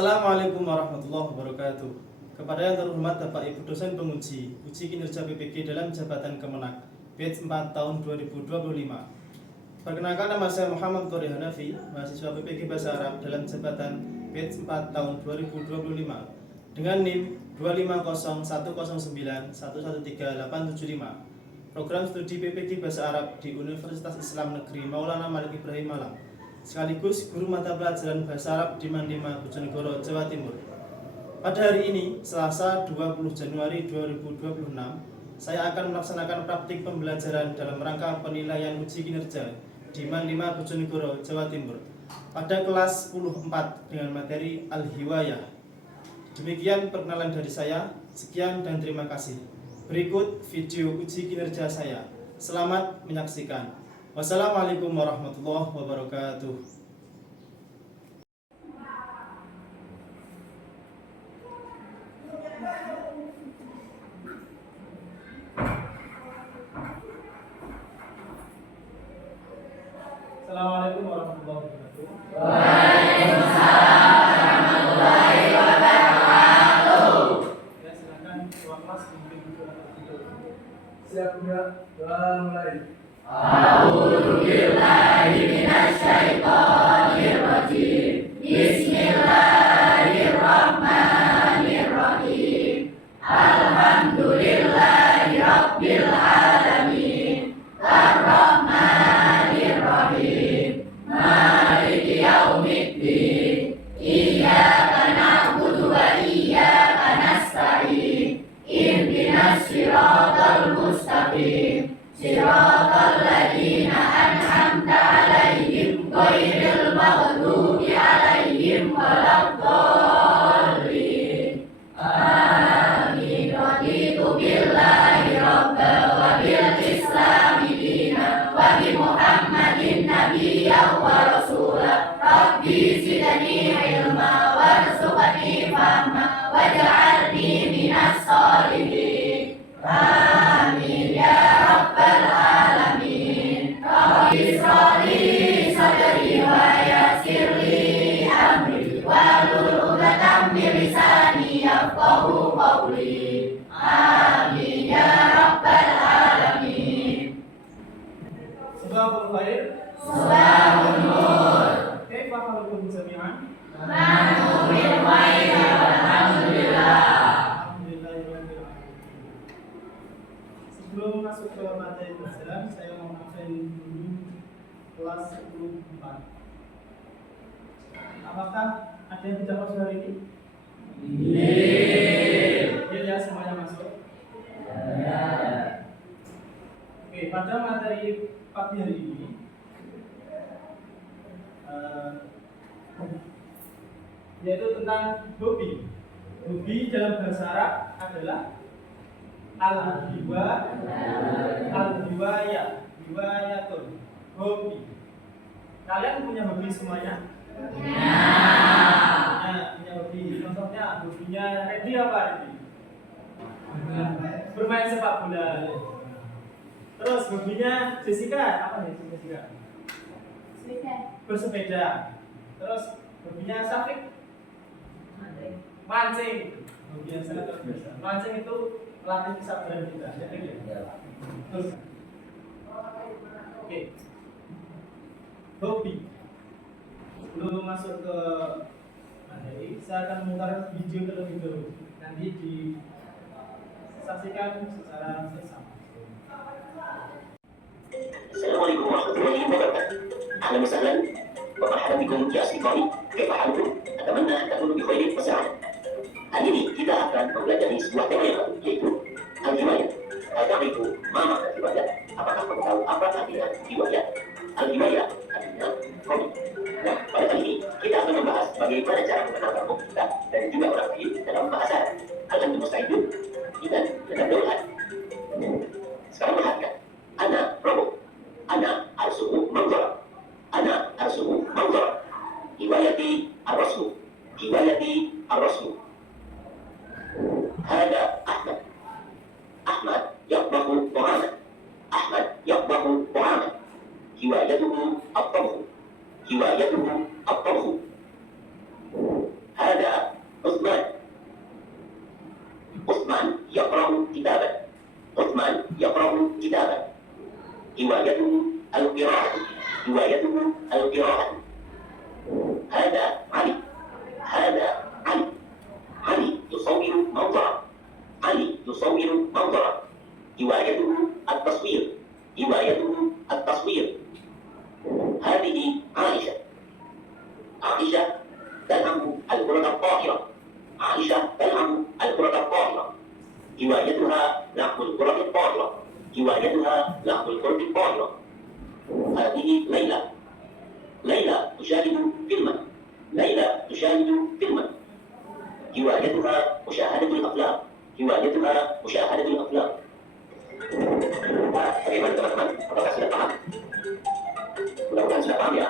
Assalamualaikum warahmatullahi wabarakatuh. Kepada yang terhormat Bapak Ibu dosen penguji uji kinerja PPG dalam jabatan Kemenak batch 4 tahun 2025. Perkenalkan, nama saya Muhammad Qori Hanafi, mahasiswa PPG Bahasa Arab dalam jabatan batch 4 tahun 2025 dengan NIM 2509109113875. Program studi PPG Bahasa Arab di Universitas Islam Negeri Maulana Malik Ibrahim Malang, sekaligus guru mata pelajaran Bahasa Arab di Mandima, Bojonegoro, Jawa Timur. Pada hari ini, Selasa 20 Januari 2026, saya akan melaksanakan praktik pembelajaran dalam rangka penilaian uji kinerja di Mandima, Bojonegoro, Jawa Timur pada kelas 10-4 dengan materi Al-Hiwayah. Demikian perkenalan dari saya. Sekian dan terima kasih. Berikut video uji kinerja saya. Selamat menyaksikan. Wassalamualaikum warahmatullahi wabarakatuh. Assalamualaikum warahmatullahi wabarakatuh. Waalaikumsalam warahmatullahi wabarakatuh. Ya, silakan ruang kelas dibuka. Siap ya, mulai. A'udzu billahi minasyaitonir rajim. Bismillahirrahmanirrahim. Alhamdulillahi rabbil alamin. Arrahmanir rahim. Maliki yaumiddin. Iyyaka na'budu wa iyyaka nasta'in. Ihdinas siratal mustaqim. Siratal ladzina an'amta 'alaihim ghairil maghdubi 'alaihim waladdallin. Amin. Raditu billahi rabban wa bil islami dinan wa bi Muhammadin nabiyyan wa rasulan. Rabbi zidni ilma warzuqni fahma waj'alni minas sholihin. Amin ya rabbal alamin. Rabbi shrahli sadri wa yassir li amri wahlul 'uqdatam min lisani yafqahu qawli. Amin ya rabbal alamin. Subhanallah khair. Subhanun nur. Kaifa halukum jami'an? Nahnu bil khairi walhamdulillah. Alhamdulillahirabbil alamin. Sebelum masuk ke materi pelajaran, saya mau absen dulu kelas 10-4. Apakah ada yang tidak masuk hari ini? Iya ya, semuanya masuk. Oke, pada materi pagi hari ini yaitu tentang hobi. Hobi dalam bahasa Arab adalah al-hiwayah, hiwayatun, hobi. Kalian punya hobi semuanya? Nah, punya hobi. Contohnya hobinya Reddy apa Reddy? Bermain sepak bola. Terus hobinya Jessica apa nih Jessica? Bersepeda. Terus hobinya Syafiq? Mancing. Hobi yang sangat luar biasa. Mancing itu melatih kesabaran kita. Terus, oke. Hobi. Sebelum masuk ke materi, saya akan memutar video terlebih dahulu. Nanti disaksikan secara bersama. Assalamualaikum warahmatullahi wabarakatuh. Ahlan wa sahlan wa marhaban bikum ya asdiqai. Kaifa halukum? Atamanna an takunu bi khairin wa sa'adah. Hari ini kita akan mempelajari sebuah tema yang baru, yaitu al-hiwayah. Al-ta'rifu ma makna hiwayah? Apakah kamu tahu apa artinya hiwayah? Al-hiwayah artinya hobi. Nah, pada kali ini kita akan membahas bagaimana cara mengenalkan hobi kita dan juga orang lain dalam bahasa Arab. Alhamdulillah, kita dengan doa. Sekarang perhatikan. Ana robot. Ana arsuhu manzara. Ana arsuhu manzara. Hiwayati ar-rasmu. Hiwayati ar-rasmu. Hada Ahmad. Ahmad yaqbahu ta'aman. Ahmad yaqbahu ta'aman. Hiwayatuhu at-tabkhu. Hiwayatuhu at-tabkhu. عائشة تلعب الكرة الطائرة. عائشة تلعب الكرة الطائرة. هوايتها لعب الكرة الطائرة. هوايتها لعب الكرة الطائرة. هذه ليلى. ليلى تشاهد فيلما. ليلى تشاهد فيلما. هوايتها مشاهدة الأفلام. هوايتها مشاهدة الأفلام. Bagaimana teman-teman? Apakah sudah paham? Mudah-mudahan sudah paham ya.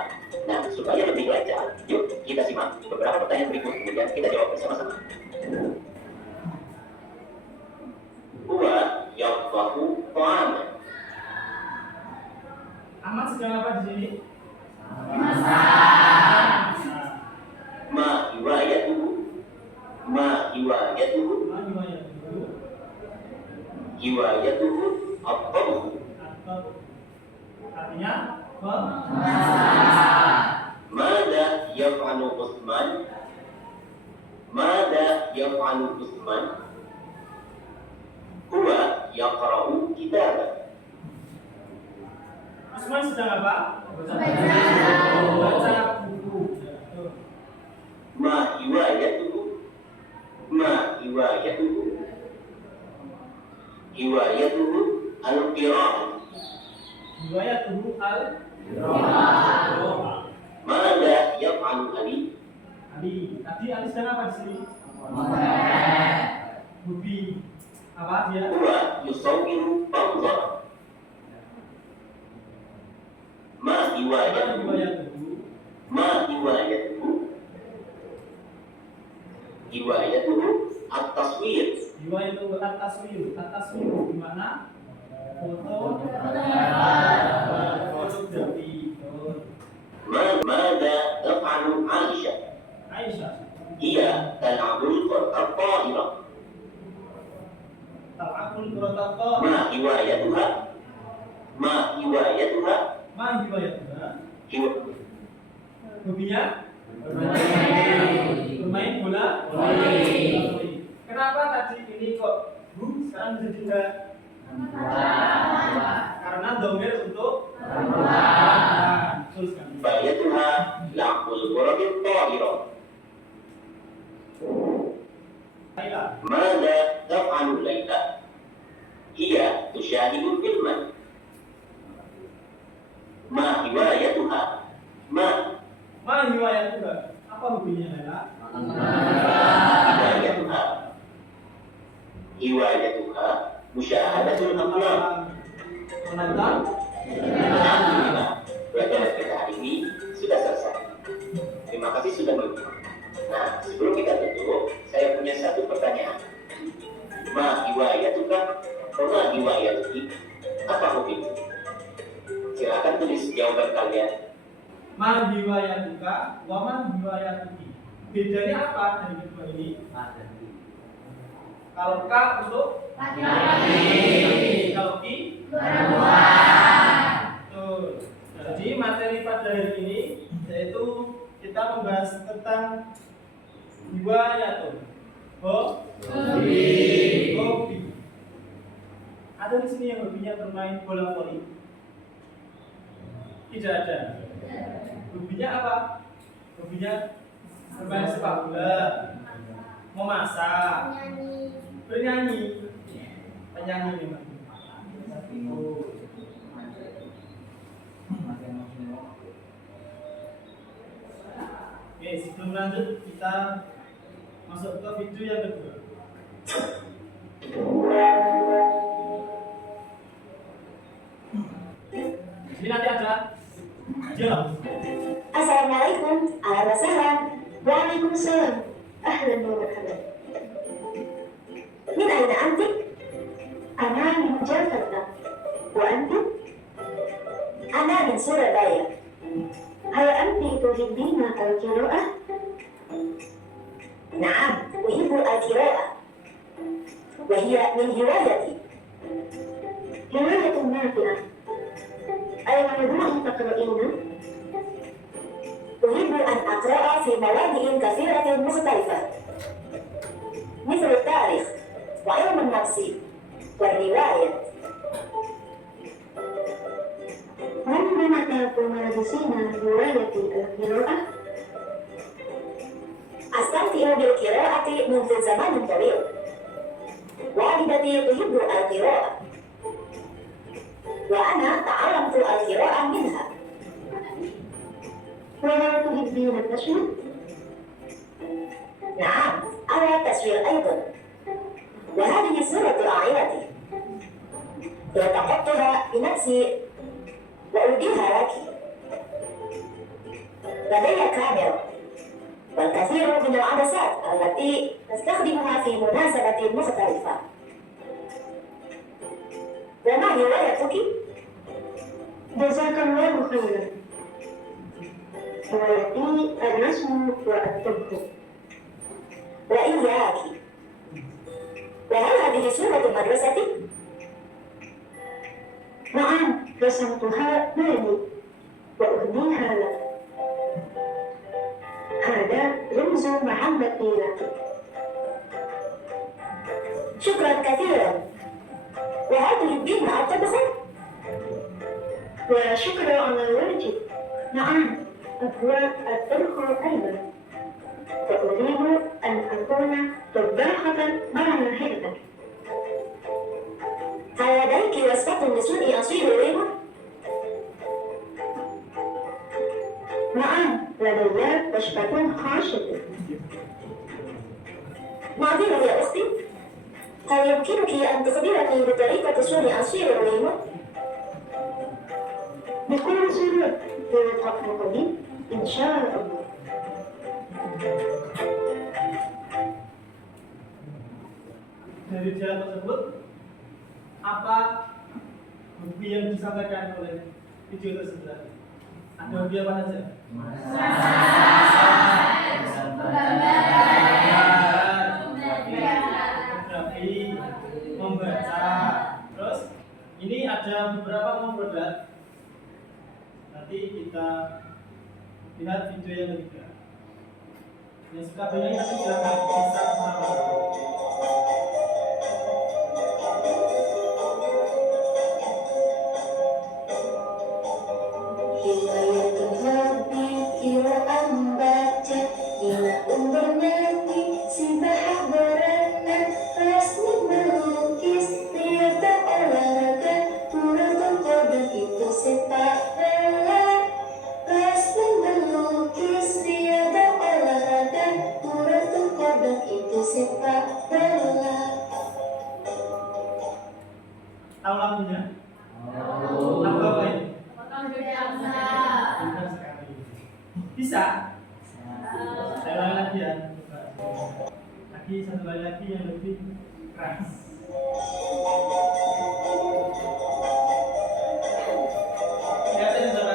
Nah, supaya lebih lancar, yuk kita simak beberapa pertanyaan berikut, kemudian kita jawab bersama-sama. Huwa yaqbahu ta'aman. Ahmad sedang apa di sini? Ma hiwayatuhu. Ma hiwayatuhu. Hiwayatuhu at-tabkh. Artinya Mada yaf'alu Utsman? Mada yaf'alu Utsman? Huwa yaqra'u kitaban. Usman sedang apa? Baca buku. Ma hiwayatuhu. Ma hiwayatuhu. Hiwayatuhu al-qira'ah. Hiwayatuhu Mada yaf'alu Ali? Ali. Tadi Ali sedang apa di sini? Hobi. Apa dia? Huwa yusawwiru manzara. Ma hiwayatuhu. Ma hiwayatuhu. Hiwayatuhu at-taswir. Hiwayatuhu at-taswir. At-taswir di mana? Foto. Fotografi. Mada taf'alu Aisyah? Aisyah. Hiya tal'abul at-ta'ira. Tal'abul qurata. Ma hiwayatuha. Ma hiwayatuha. Ma hiwayatuha. Hiwa- Hobinya? Bermain bola? Kenapa tadi ini kok sekarang bisa juga? Karena domir untuk betul sekali. Hiwayatuha la'bul ghurabil ta'ira. Laila. Mada taf'alu Laila? Hiya tushahidu filman. Ma hiwayatuha. Ma Ma hiwayatuha. Apa hobinya Laila? hiwayatuha. Hiwayatuha musyahadatul aflam. Menonton? Alhamdulillah, pelajaran kita hari ini sudah selesai. Terima kasih sudah menonton. Nah, sebelum kita tutup, saya punya satu pertanyaan. Ma hiwayatuka? Ma hiwayatuki? Apa hobimu? Silakan tulis jawaban kalian. Ma hiwayatuka wa ma hiwayatuki. Bedanya apa dari kedua ini? Kalau K untuk laki-laki, kalau Ki perempuan. betul. Jadi materi pada hari ini yaitu kita membahas tentang hiwayatun. Hobi. Ada di sini yang hobinya bermain bola voli? Tidak ada. Hobinya apa? Hobinya bermain sepak bola, memasak, bernyanyi. Penyanyi memang. Oke, sebelum lanjut kita masuk ke video yang kedua. Ini nanti ada dialog. Assalamualaikum, ahlan wa sahlan. Waalaikumsalam, ahlan wa marhaban. Min aina anti? Ana min Jakarta. Wa anti? Ana min Surabaya. Hal anti tuhibbina al-qira'ah? Na'am, uhibbu al-qira'ah. Wa hiya min hiwayati. Hiwayatun nafi'ah. أي موضوع تقرؤين؟ أحب أن أقرأ في مواضع كثيرة مختلفة مثل التاريخ وعلم النفس والرواية. منذ متى تمارسين هواية القراءة؟ أستمتع بالقراءة منذ زمان طويل. والدتي تحب القراءة وأنا تعلمت القراءة منها. وهل تحبين التصوير؟ نعم، أرى التصوير أيضا. وهذه صورة عائلتي التقطتها بنفسي وأوديها لك. لدي كاميرا والكثير من العدسات التي نستخدمها في مناسبة مختلفة. وما هوايتك؟ جزاك الله خيرا. هوايتي الرسم والطبخ. وإياك، وهل هذه صورة مدرستك؟ نعم، رسمتها بيدي وأهديها لك. هذا رمز محبتي لك. شكرا كثيرا. وهل تحبين الطبخ؟ وشكرا على الواجب. نعم، أهوى الطبخ أيضا. وأريد أن أكون طباخة ماهرة. هل لديك وصفة لصنع عصير ليمون؟ نعم، لدي وصفة خاصة. معذرة يا أختي، هل يمكنك أن تخبرني بطريقة صنع عصير الليمون؟ بكل سرور، في الوقت القريب إن شاء الله. Dari dia tersebut, apa hobi yang disampaikan oleh video tersebut? Ada hobi apa saja? Fotografi, membaca. Terus ini ada beberapa memproduk. Nanti kita lihat video yang ketiga. Yang suka banyak nanti silakan bisa sama-sama. Tahu lagunya? Lagu apa ini? Pintar sekali. Bisa? Saya ulangi lagi ya. Lagi satu kali lagi yang lebih keras. Lihatin coba.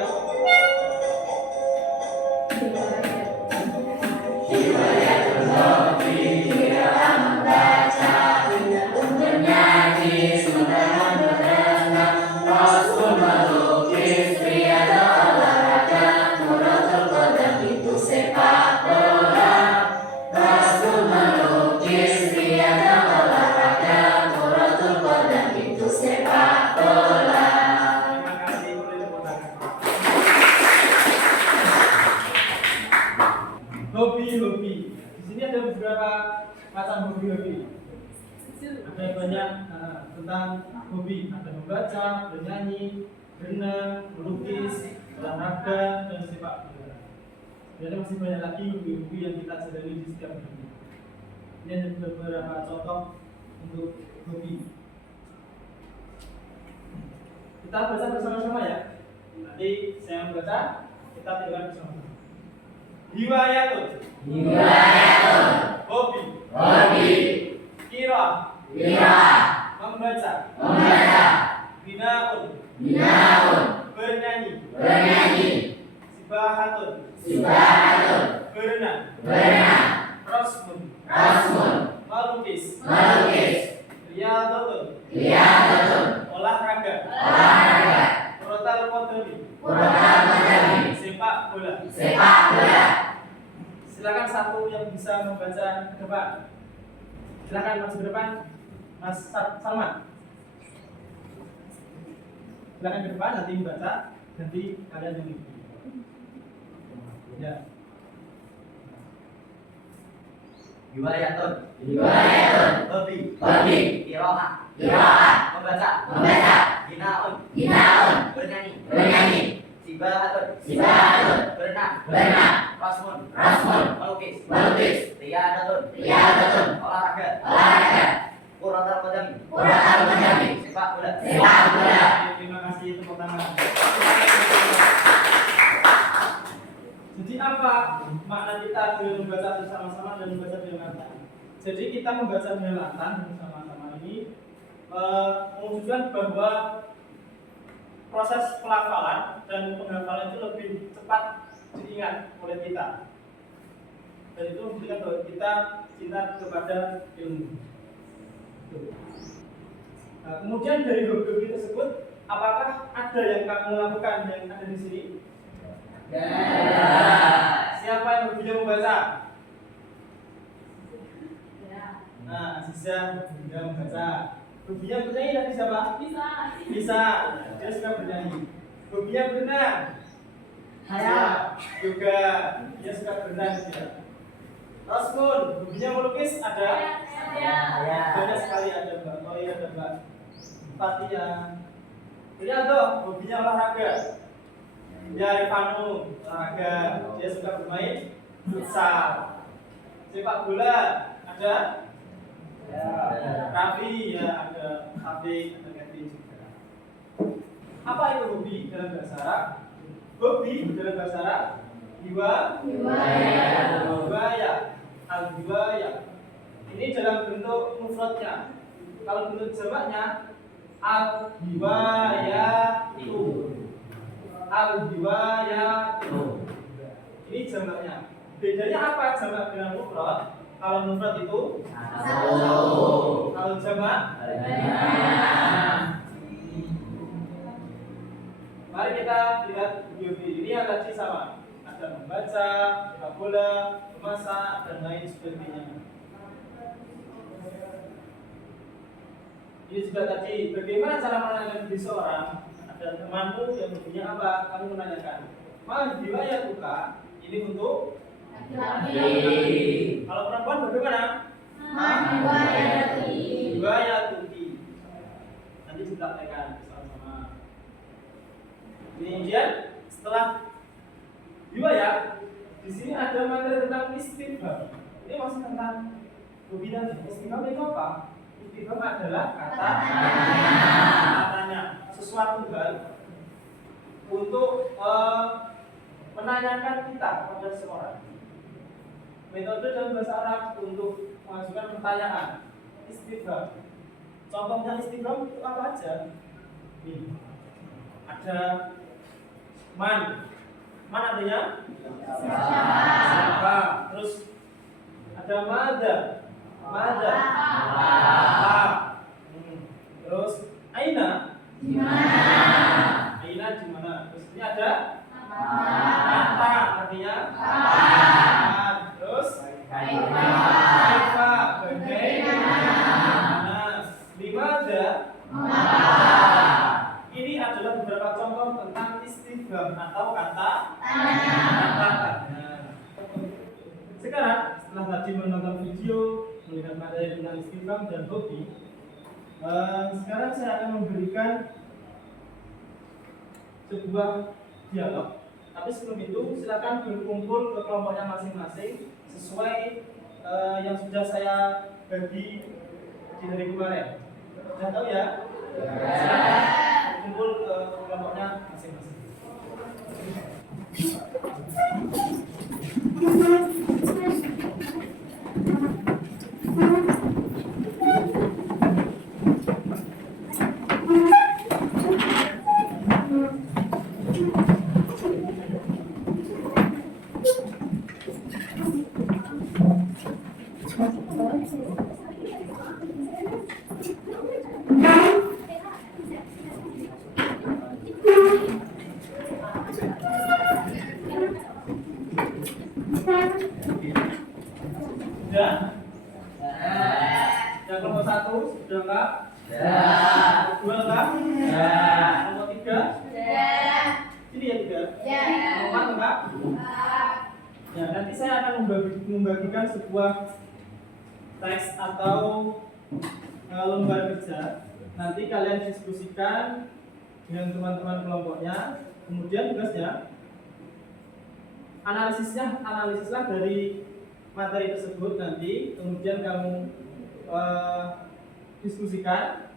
Hobi-hobi. Di sini ada beberapa macam hobi-hobi. Ada banyak tentang hobi. Ada membaca, bernyanyi, berenang, melukis, olahraga, dan sepak bola. Dan masih banyak lagi hobi-hobi yang kita jalani di setiap hari. Ini ada beberapa contoh untuk hobi. Kita baca bersama-sama ya. Nanti saya membaca, kita tirukan bersama. Hiwayatun. Hobi. Kira. Membaca. Binaun. Bernyanyi. Sibahatun. Berenang. Rasmun. Melukis. Riyadotun. Olahraga. Murotal qadami. Sepak bola. Silakan satu yang bisa membaca ke depan. Silakan maju ke depan, Mas Salman. Silakan ke depan, nanti membaca, nanti kalian yang mengikuti. Ya. Riwayatun. Hobi. Qiraah. Membaca. Ginaun. Bernyanyi. Sibahatun. Berenang. Rasmun. Melukis. Riyadatun. Olahraga. Kuratul qadami. Sepak bola. Terima kasih, tepuk tangan. Jadi apa makna kita dengan membaca bersama-sama dan membaca dengan lantang? Jadi kita membaca dengan lantang bersama-sama ini menunjukkan bahwa proses pelafalan dan penghafalan itu lebih cepat diingat oleh kita. Dan itu menunjukkan bahwa kita cinta kepada ilmu. Nah, kemudian dari hobi tersebut, apakah ada yang kamu lakukan yang ada di sini? Siapa yang hobinya membaca? Nah, Aziza hobinya membaca. Hobinya bernyanyi tadi siapa? Bisa. Dia suka bernyanyi. Hobinya berenang. Saya juga. Dia suka berenang juga. Rasmun, hobinya melukis ada? Banyak sekali, ada Mbak Toi, ada Mbak Fatia. Rianto, hobinya olahraga. Ya, Rifanu, olahraga. Dia suka bermain futsal. Sepak bola ada? Raffi, ya ada Hafid, ada Kevin juga. Apa itu hobi dalam bahasa Arab? Hobi dalam bahasa Arab al-hiwaya. Ini dalam bentuk mufradnya. Kalau bentuk jamaknya al-hiwayatu. Ini jamaknya. Bedanya apa jamak dengan mufrad? Kalau mufrad itu kalau jamak mari kita lihat video ini yang tadi sama. Ada membaca, sepak bola, memasak, dan lain sebagainya. Ini juga tadi, bagaimana cara menanyakan diri seorang? Ada temanmu yang hobinya apa? Kamu menanyakan. Mas, riwayat buka. Ini untuk laki-laki. Kalau perempuan bagaimana? Riwayat tuki. Nanti dipraktekkan sama-sama. Kemudian setelah riwayat, di sini ada materi tentang istifham. Ini masih tentang hobi dan istifham itu apa? Istifham adalah katanya sesuatu hal untuk menanyakan kita kepada seseorang. Metode dalam bahasa Arab untuk mengajukan pertanyaan istifham. Contohnya istifham itu apa aja? Nih, ada man artinya siapa? Terus ada mada. Terus aina di mana? Terus ini ada mata artinya terus kaifa bagaimana? Limada ini adalah beberapa contoh tentang istifham atau kata tanya. Sekarang setelah tadi menonton video, melihat materi tentang istifham dan hobi, sekarang saya akan memberikan sebuah dialog. Tapi sebelum itu silakan berkumpul ke kelompoknya masing-masing sesuai yang sudah saya bagi di hari kemarin. Sudah tahu ya? Silakan berkumpul ke kelompoknya masing-masing. Sudah? Yang kelompok 1 sudah enggak? Sudah. 2 enggak? Sudah. Kelompok 3? Sudah. Sini ya 3? Kelompok 4 enggak? Ya, nanti saya akan membagikan sebuah teks atau lembar kerja. Nanti kalian diskusikan dengan teman-teman kelompoknya. Kemudian tugasnya analisislah dari materi tersebut nanti. Kemudian kamu diskusikan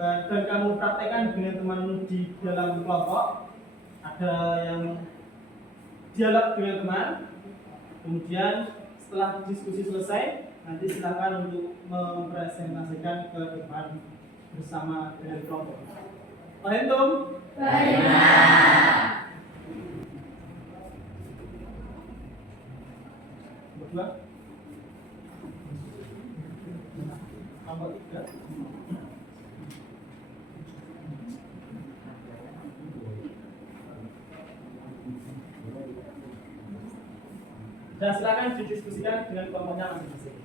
dan kamu praktekkan dengan temanmu di dalam kelompok. Ada yang dialog dengan teman. Kemudian setelah diskusi selesai, nanti silakan untuk mempresentasikan ke depan bersama dengan kelompok. Paham Tom? Berdua? Kelompok 3. Dan silakan didiskusikan dengan kelompoknya masing-masing.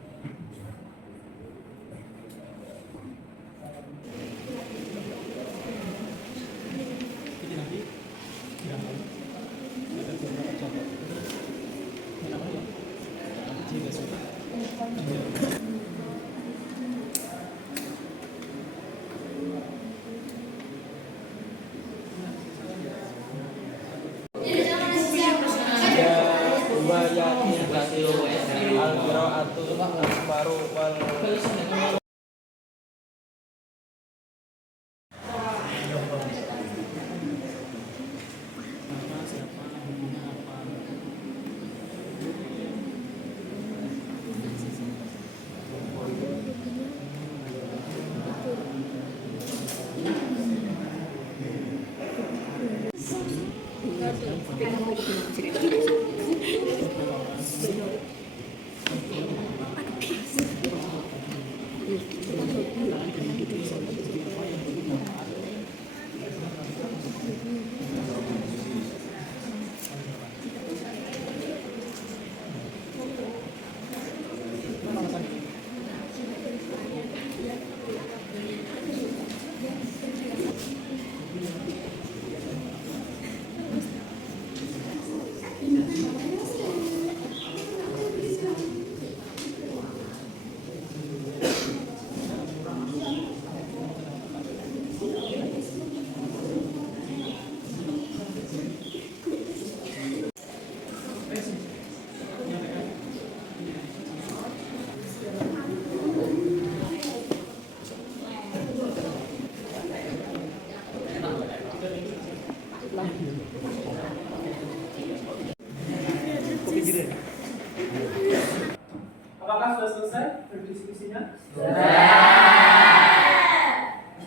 Apakah sudah selesai berdiskusinya?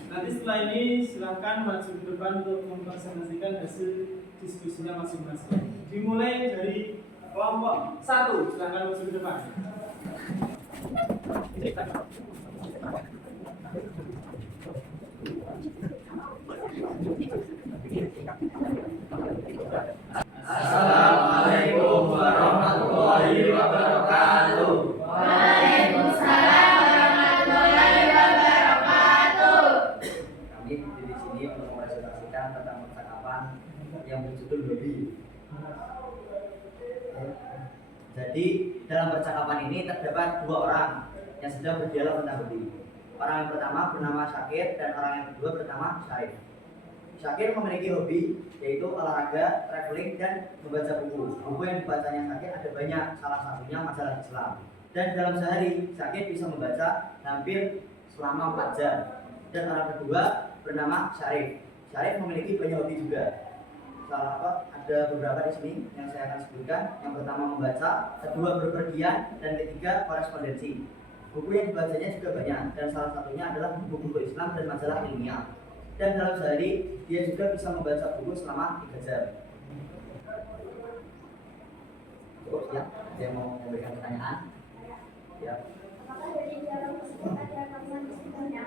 Nanti setelah ini silakan maju ke depan untuk mempresentasikan hasil diskusinya masing-masing. Dimulai dari kelompok 1, silakan maju ke depan. Assalamualaikum warahmatullahi wabarakatuh. Kami di sini untuk mempresentasikan tentang percakapan yang berjudul hobi. Jadi dalam percakapan ini terdapat 2 orang yang sedang berdialog tentang hobi. Orang yang pertama bernama Syakir dan orang yang kedua bernama Syarif. Syakir memiliki hobi yaitu olahraga, traveling, dan membaca buku. Buku yang dibacanya Syakir ada banyak, salah satunya majalah Islam. Dan dalam sehari Syakir bisa membaca hampir selama 4 jam. Dan orang kedua bernama Syarif. Syarif memiliki banyak hobi juga. Ada beberapa di sini yang saya akan sebutkan. Yang pertama membaca, kedua berpergian, dan ketiga korespondensi. Buku yang dibacanya juga banyak, dan salah satunya adalah buku-buku Islam dan majalah ilmiah. Dan dalam sehari dia juga bisa membaca buku selama 3 jam. Cukup ya, saya mau memberikan pertanyaan. Ya. Apakah dari dialog tersebut ada kalimat istimewa?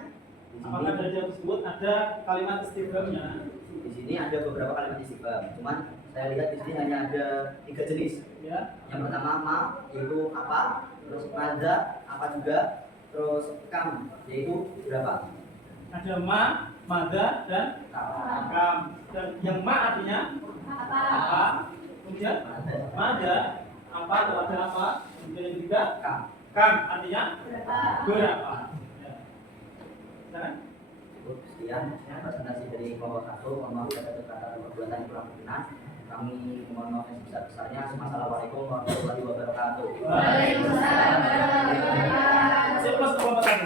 Apakah dari dialog tersebut ada kalimat istifhamnya? Di sini ada beberapa kalimat istifham, cuman saya lihat di sini hanya ada 3 jenis. Ya. Yang pertama ma, yaitu apa, terus madza, apa juga, terus kam, yaitu berapa. Ada ma, madza, dan kam. Dan yang ma artinya apa? Kemudian madza, apa atau ada apa? Kemudian yang ketiga Kam. Kam artinya berapa. Ya. Nah, Cukup sekian presentasi dari kelompok 1. Mohon maaf jika ada kata atau perbuatan yang kurang berkenan. Kami mohon maaf yang sebesar-besarnya. Assalamualaikum warahmatullahi wabarakatuh. Waalaikumsalam warahmatullahi wabarakatuh. saya plus kelompok 1.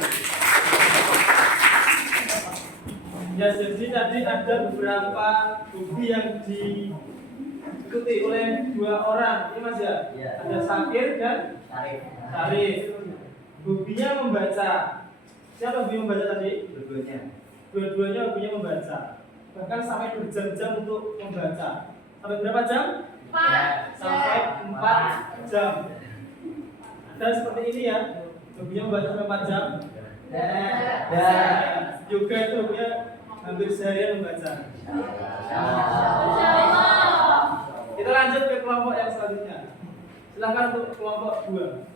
Ya, jadi tadi ada beberapa hobi yang diikuti oleh 2 orang. Ini Mas ya? Iya. Ada Syakir dan Syarif. Hobinya membaca. Siapa hobi membaca tadi? Dua-duanya hobinya membaca. Bahkan sampai berjam-jam untuk membaca. Sampai berapa jam? 4 Sampai 4 jam. Ada seperti ini ya. Hobinya membaca sampai 4 jam. Yoga itu hobinya hampir seharian membaca. Kita lanjut ke kelompok yang selanjutnya. Silakan untuk kelompok 2.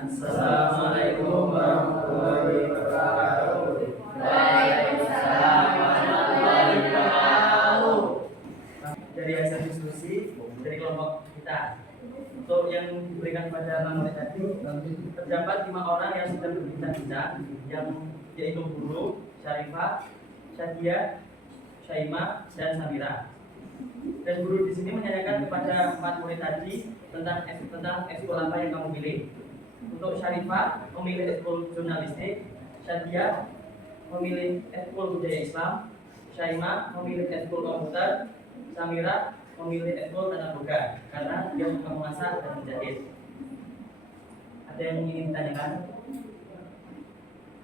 Assalamualaikum warahmatullahi wabarakatuh. Waalaikumsalam warahmatullahi wabarakatuh. Dari hasil diskusi dari kelompok kita, untuk yang diberikan pada murid tadi, terdapat 5 orang yang sudah berbincang-bincang, yang yaitu Guru, Syarifah, Syadia, Syaimah, dan Samira. Dan guru di sini menanyakan kepada 4 murid tadi tentang ekskul apa yang kamu pilih. Untuk Syarifah memilih ekskul jurnalistik, Syadia memilih ekskul budaya Islam, Syaimah memilih ekskul komputer, Samira memilih ekskul tata boga karena dia suka memasak dan menjahit. Ada yang ingin ditanyakan?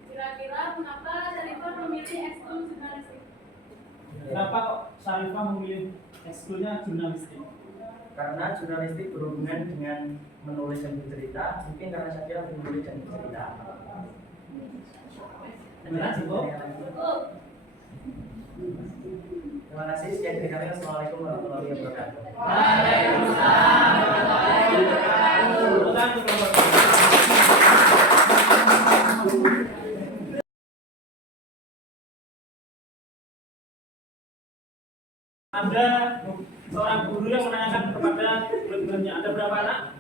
Kira-kira mengapa Syarifah memilih ekskul jurnalistik? Kenapa kok Syarifah memilih ekskulnya jurnalistik? Karena jurnalistik berhubungan dengan menulis dan bercerita, mungkin karena saya menulis dan bercerita. Benar, cukup. Terima kasih. Sekian dari kami. Assalamualaikum warahmatullahi wabarakatuh. Waalaikumsalam warahmatullahi wabarakatuh. Silakan untuk kelompok 2. Ada seorang guru yang menanyakan kepada murid-muridnya, ada berapa anak?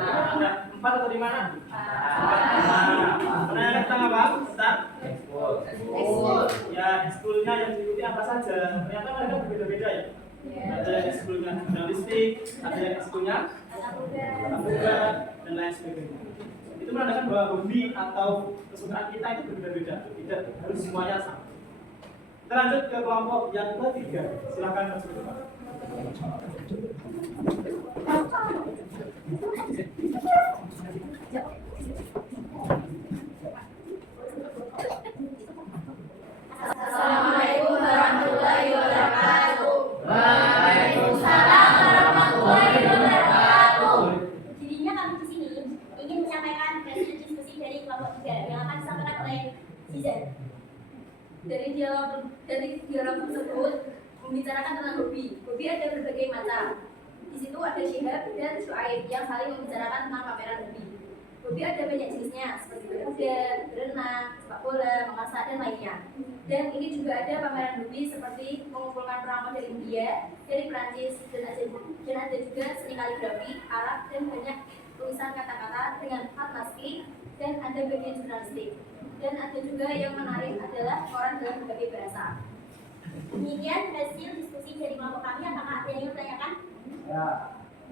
Ada 4 atau 5 anak? 4. Menanyakan tentang apa? Tentang ekskul. Ya, ekskulnya yang diikuti apa saja? Ternyata mereka berbeda-beda ya. Ada yang ekskulnya jurnalistik, ada yang ekskulnya tata boga, dan lain sebagainya. Itu menandakan bahwa hobi atau kesukaan kita itu berbeda-beda, tidak harus semuanya sama. Kita lanjut ke kelompok yang ketiga. Silakan Mas Budi. Assalamualaikum warahmatullahi wabarakatuh. Waalaikumsalam warahmatullahi wabarakatuh. Dirinya kami di sini ingin menyampaikan hasil diskusi dari kelompok 3 yang akan disampaikan oleh Zizan. Dari dialog tersebut membicarakan tentang hobi. Hobi ada berbagai macam. Di situ ada Syihab dan Syuaib yang saling membicarakan tentang pameran hobi. Hobi ada banyak jenisnya seperti berkuda, berenang, sepak bola, memasak dan lainnya. Dan ini juga ada pameran hobi seperti mengumpulkan peramal dari India, dari Prancis, dan ada juga seni kaligrafi, Arab dan banyak tulisan kata-kata dengan hal naskah dan ada bagian jurnalistik. Dan ada juga yang menarik adalah koran dalam berbagai bahasa. Demikian hasil diskusi dari kelompok kami. Apakah ada yang ingin ditanyakan?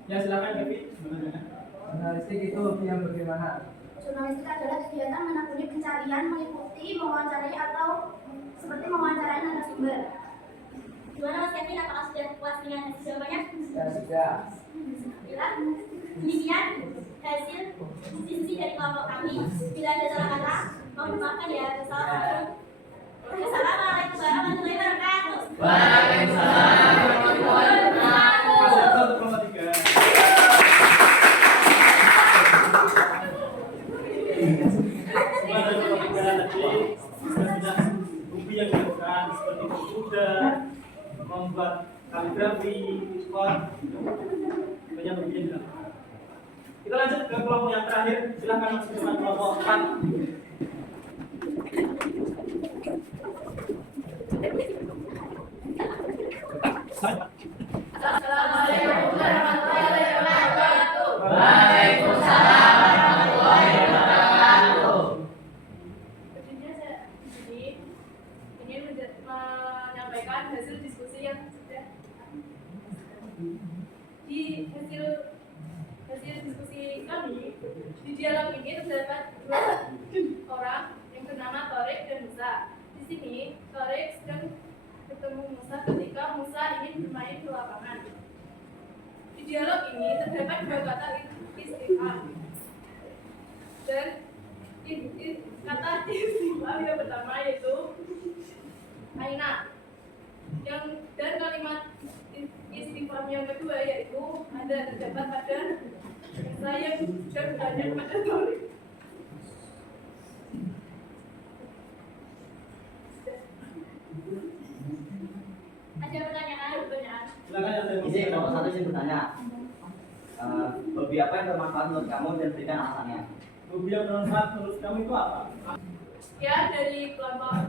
Ya, silakan Devi. Jurnalistik itu hobi yang bagaimana? Jurnalistik adalah kegiatan menekuni pencarian, meliputi, mewawancarai atau seperti mewawancarai narasumber. Gimana Mas Kevin? Apakah sudah puas dengan hasil jawabannya? Ya sudah. Bila demikian hasil diskusi dari kelompok kami. Bila ada salah kata, mohon dimaafkan ya. Assalamualaikum warahmatullahi wabarakatuh. Waalaikumsalam warahmatullahi wabarakatuh. Masih ada untuk kelompok 3. Sebenarnya kelompok 3 tadi sudah hobi yang dilakukan seperti berkuda, membuat kaligrafi, sport, banyak hobi yang dilakukan. Kita lanjut ke kelompok yang terakhir. Silakan masuk ke kelompok 4. hasil diskusi kami di dialog ini terdapat dua orang yang bernama Torik dan Musa. Di sini Torik sedang bertemu Musa ketika Musa ingin bermain ke lapangan. Di dialog ini terdapat dua kata istifham dan kata istifham yang pertama yaitu aina, dan kalimat istifham yang kedua yaitu ada terdapat pada saya sudah bertanya kepada Torik. Ada pertanyaan? Silakan yang ada Izin nomor satu izin bertanya. Hobi apa yang bermanfaat menurut kamu dan berikan alasannya? hobi yang bermanfaat menurut kamu itu apa? Ya, dari kelompok 4.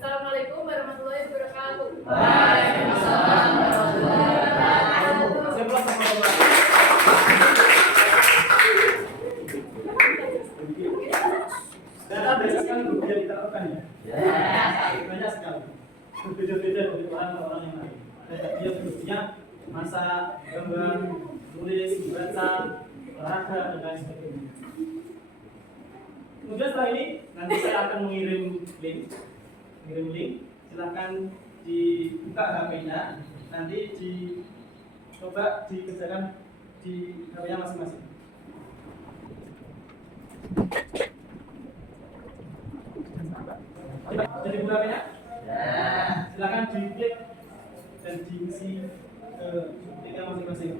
Assalamualaikum warahmatullahi wabarakatuh. Waalaikumsalam warahmatullahi wabarakatuh. Saya pulang sama Bapak. Ternyata banyak sekali hobi yang kita lakukan ya. Banyak sekali. Berbeda-beda dari orang yang lain. Ada dia hobinya masak, gambar, tulis, baca, olahraga dan lain sebagainya. Kemudian setelah ini nanti saya akan mengirim link. Silakan dibuka HP-nya, nanti coba dikerjakan di HP-nya masing-masing. Jadi buka HP-nya? Silakan diklik dan diisi ke linknya masing-masing.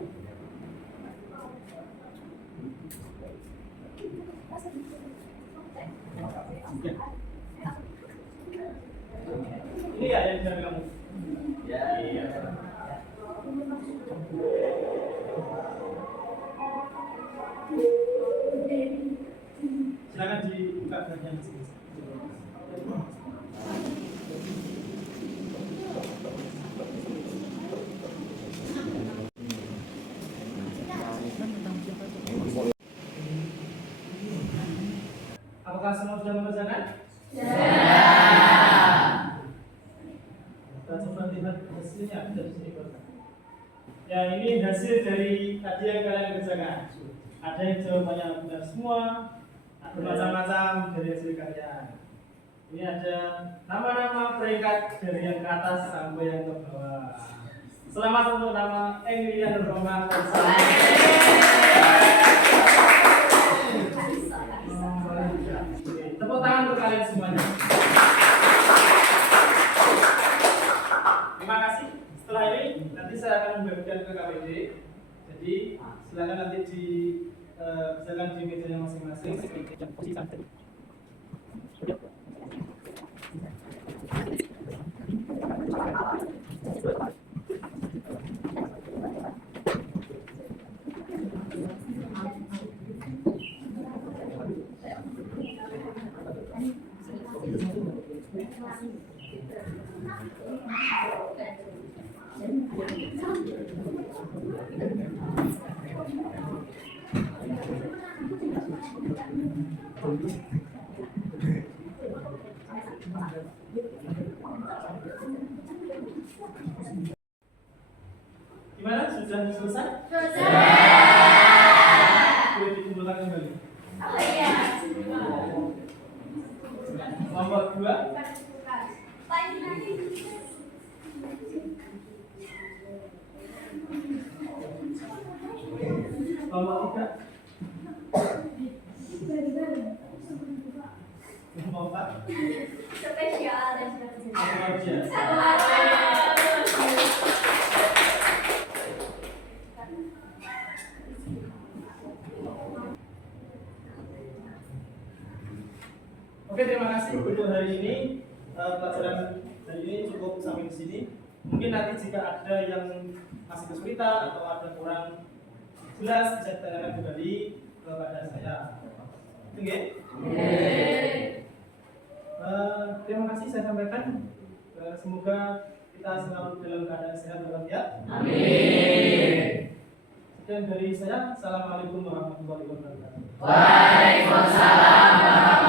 Ini ya yang dari kamu. Ya. Iya. Silakan dibuka bagian masing-masing. Apakah semua sudah mengerjakan? Dan coba lihat hasilnya dari sini. Ya, ini hasil dari tadi yang kalian kerjakan. Ada yang jawabannya benar semua, ada macam-macam dari hasil kalian. Ini ada nama-nama peringkat dari yang ke atas sampai yang ke bawah. Selamat untuk nama Emilian Roman. Tepuk tangan untuk kalian semuanya. Terima kasih. Setelah ini nanti saya akan membagikan ke KPD. Jadi silakan nanti kerjakan di mejanya masing-masing. Gimana? Sudah selesai? Boleh dikumpulkan kembali. Nomor 2. Nomor 3. Nomor 4. Spesial dan Nomor 3. Oke, terima kasih untuk hari ini. Pelajaran hari ini cukup sampai di sini. Mungkin nanti jika ada yang masih kesulitan atau ada kurang jelas bisa ditanyakan kembali kepada saya. Oke? Terima kasih saya sampaikan. Semoga kita selalu dalam keadaan sehat walafiat. Amin. Sekian dari saya. Assalamualaikum warahmatullahi wabarakatuh. Waalaikumsalam.